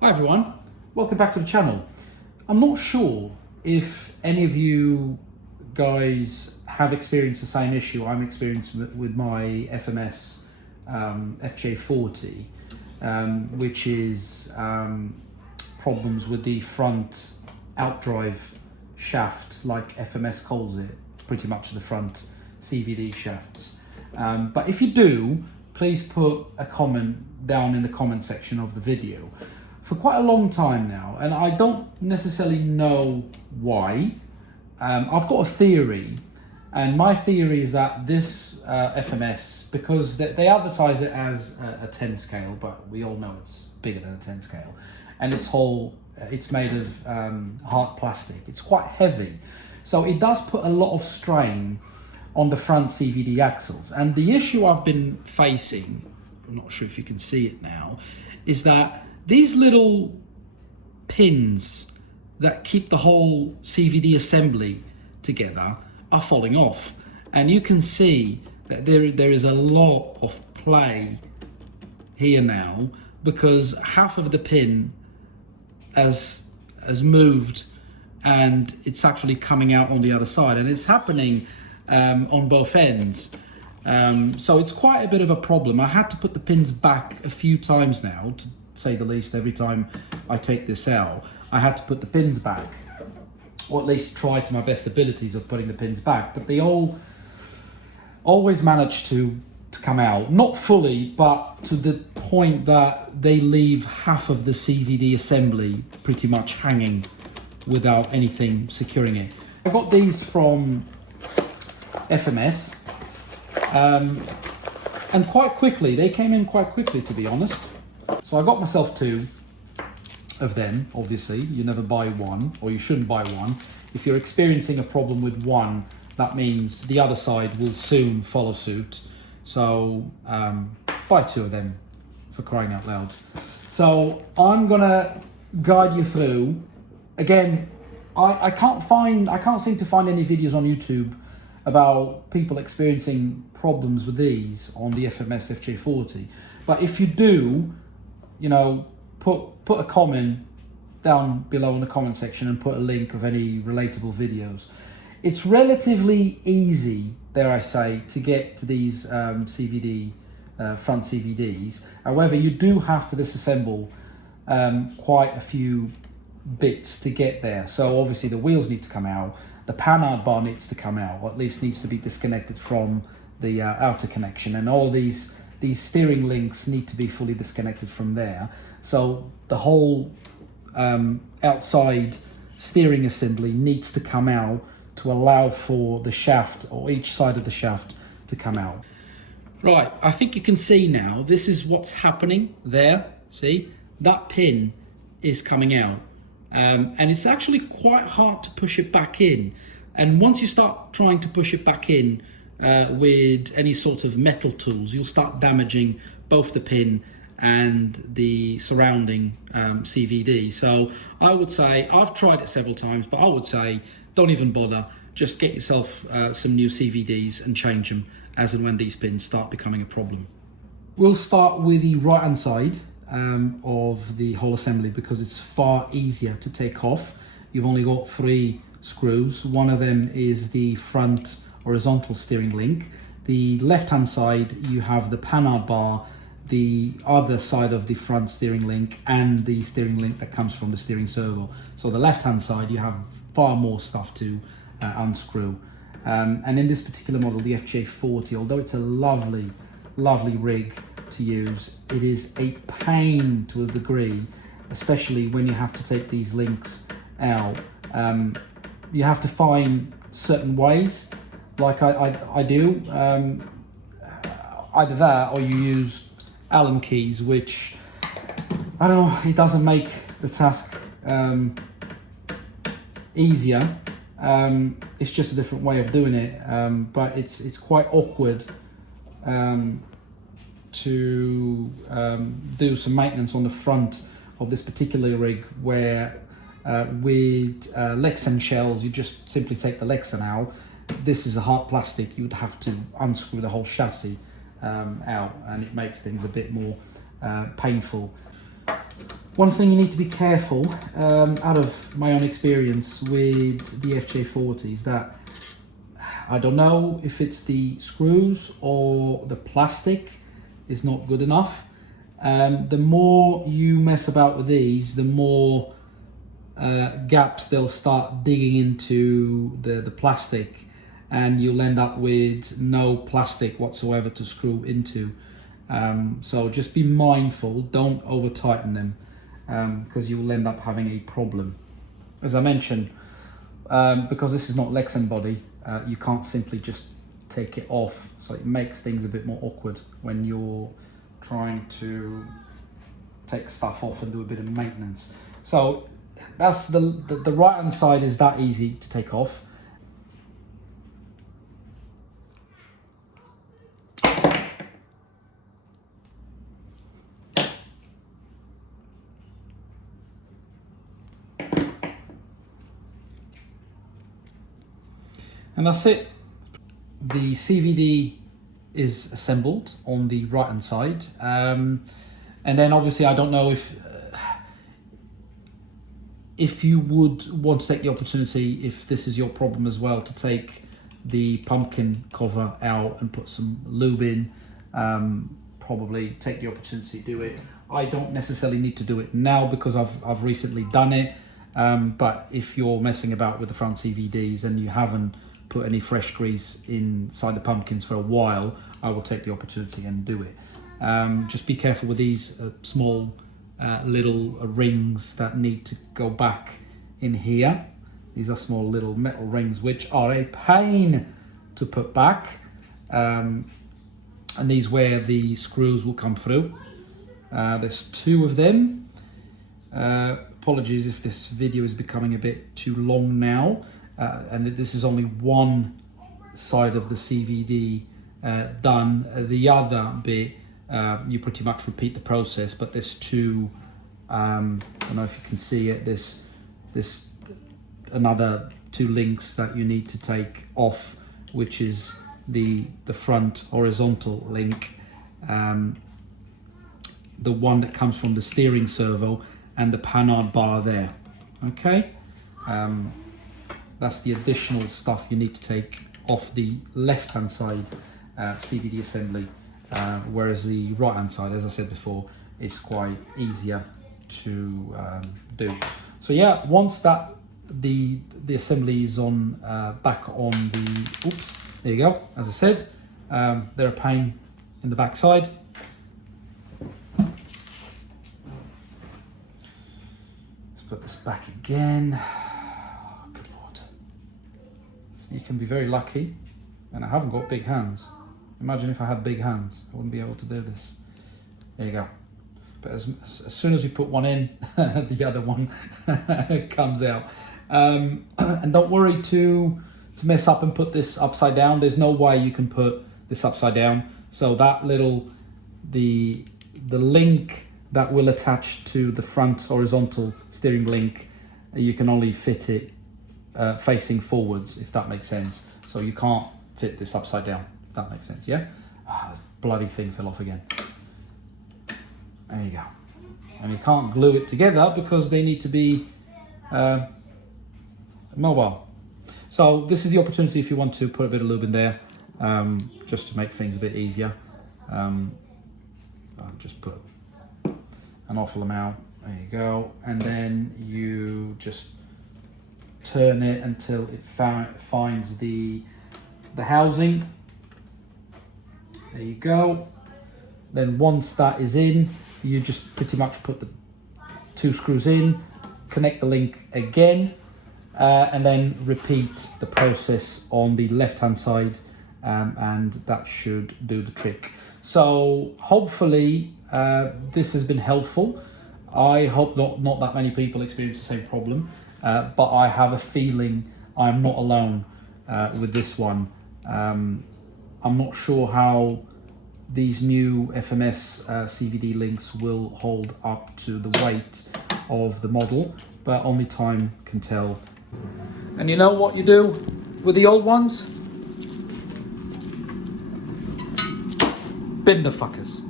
Hi everyone, welcome back to the channel. I'm not sure if any of you guys have experienced the same issue I'm experiencing with my FMS FJ40, which is problems with the front outdrive shaft, like FMS calls it, pretty much the front CVD shafts. But if you do, please put a comment down in the comment section of the video. For quite a long time now, and I don't necessarily know why. I've got a theory, and my theory is that this FMS, because they advertise it as a 10 scale, but we all know it's bigger than a 10 scale, and it's made of hard plastic. It's quite heavy, so it does put a lot of strain on the front CVD axles. And the issue I've been facing, I'm not sure if you can see it now, is that these little pins that keep the whole CVD assembly together are falling off. And you can see that there is a lot of play here now, because half of the pin has moved and it's actually coming out on the other side, and it's happening on both ends. So it's quite a bit of a problem. I had to put the pins back a few times now, to say the least. Every time I take this out, I had to put the pins back, or at least try to my best abilities of putting the pins back, but they always manage to come out, not fully, but to the point that they leave half of the CVD assembly pretty much hanging without anything securing it. I got these from FMS, and quite quickly, they came in quite quickly, to be honest. So I got myself two of them. Obviously, you never buy one, or you shouldn't buy one. If you're experiencing a problem with one, that means the other side will soon follow suit. So buy two of them, for crying out loud. So I'm gonna guide you through. Again, I can't seem to find any videos on YouTube about people experiencing problems with these on the FMS FJ40. But if you do, you know, put a comment down below in the comment section and put a link of any relatable videos. It's relatively easy, dare I say, to get to these CVD front CVDs. However, you do have to disassemble quite a few bits to get there. So obviously the wheels need to come out, the panhard bar needs to come out, or at least needs to be disconnected from the outer connection, and all these steering links need to be fully disconnected from there. So the whole outside steering assembly needs to come out to allow for the shaft, or each side of the shaft, to come out. Right, I think you can see now, this is what's happening there. See, that pin is coming out. And it's actually quite hard to push it back in. And once you start trying to push it back in with any sort of metal tools, you'll start damaging both the pin and the surrounding CVD. So I would say, I've tried it several times, but I would say don't even bother. Just get yourself some new CVDs and change them as and when these pins start becoming a problem. We'll start with the right hand side of the whole assembly, because it's far easier to take off. You've only got 3 screws. One of them is the front horizontal steering link. The left hand side, you have the panhard bar, the other side of the front steering link, and the steering link that comes from the steering servo. So the left hand side, you have far more stuff to unscrew. And in this particular model, the FJ40, although it's a lovely rig to use, it is a pain to a degree, especially when you have to take these links out. You have to find certain ways, like I do, either that, or you use Allen keys, which, I don't know, it doesn't make the task easier. It's just a different way of doing it, but it's quite awkward to do some maintenance on the front of this particular rig, where with Lexan shells, you just simply take the Lexan out. This is a hard plastic, you would have to unscrew the whole chassis out, and it makes things a bit more painful. One thing you need to be careful, out of my own experience with the FJ40, is that I don't know if it's the screws or the plastic is not good enough. The more you mess about with these, the more gaps they'll start digging into the plastic, and you'll end up with no plastic whatsoever to screw into. So just be mindful, don't over tighten them, because you'll end up having a problem. As I mentioned, because this is not Lexan body, you can't simply just take it off, so it makes things a bit more awkward when you're trying to take stuff off and do a bit of maintenance. So that's the right hand side is that easy to take off. And that's it. The CVD is assembled on the right hand side. And then obviously I don't know if you would want to take the opportunity, if this is your problem as well, to take the pumpkin cover out and put some lube in. Probably take the opportunity to do it. I don't necessarily need to do it now because I've recently done it. But if you're messing about with the front CVDs and you haven't put any fresh grease inside the pumpkins for a while, I will take the opportunity and do it. Just be careful with these small little rings that need to go back in here. These are small little metal rings which are a pain to put back, and these where the screws will come through. There's 2 of them. Apologies if this video is becoming a bit too long now, and this is only one side of the CVD done. The other bit, you pretty much repeat the process, but there's 2, I don't know if you can see it, there's another 2 links that you need to take off, which is the front horizontal link, the one that comes from the steering servo, and the panhard bar there. Okay, that's the additional stuff you need to take off the left hand side CVD assembly, whereas the right hand side, as I said before, is quite easier to do. So yeah, once that the assembly is on back on the, oops, there you go, as I said, they're a pain in the back side. Let's put this back again. Good Lord. So you can be very lucky, and I haven't got big hands. Imagine if I had big hands, I wouldn't be able to do this. There you go. But as soon as you put one in, the other one comes out. And don't worry to mess up and put this upside down. There's no way you can put this upside down. So that little, the link that will attach to the front horizontal steering link, you can only fit it facing forwards, if that makes sense. So you can't fit this upside down, if that makes sense, yeah? Ah, this bloody thing fell off again. There you go. And you can't glue it together because they need to be mobile. So this is the opportunity if you want to put a bit of lube in there, just to make things a bit easier. I'll just put an awful amount. There you go. And then you just turn it until it finds the housing. There you go. Then once that is in, you just pretty much put the 2 screws in, connect the link again, and then repeat the process on the left hand side, and that should do the trick. So hopefully this has been helpful. I hope not that many people experience the same problem, but I have a feeling I'm not alone with this one. I'm not sure how these new FMS CVD links will hold up to the weight of the model, but only time can tell. And you know what you do with the old ones? Bin the fuckers.